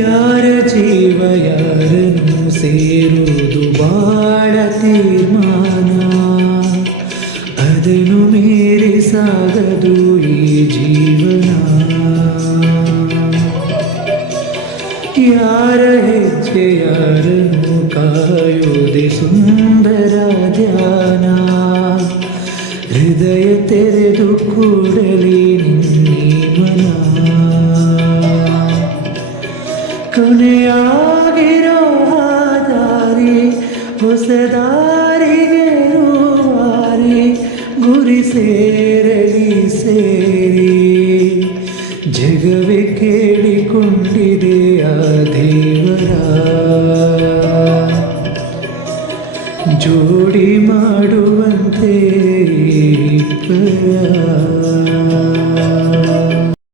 ಯಾರ ಜೀವ ಯಾರನ್ನು ಸೇರುವುದು ಬಾಳ ತೀರ್ಮಾನ, ಅದನ್ನು ಮೀರಿ ಸಾಗದು ಈ ಜೀವನ. ಯಾರ ಹೆಜ್ಜೆ ಯಾರನ್ನು ಕಾಯೋದೆ ಸುಂದರ ಧ್ಯಾನ, ಹೃದಯ ತೆರೆದು ಕೂಡಲಿ ನಿನ್ನೀ ಮನ. ಕೊನೆಯಾಗಿರೋ ದಾರಿ ಹೊಸ ದಾರಿಗೆ ರೂವಾರಿ, ಗುರಿ ಸೇರಲಿ ಸೇರಿ ಜಗವೇ ಕೇಳಿಕೊಂಡಿದೆ ಆ ದೇವರ. ಜೋಡಿ ಮಾಡುವಂತೆ ಇಬ್ಬರ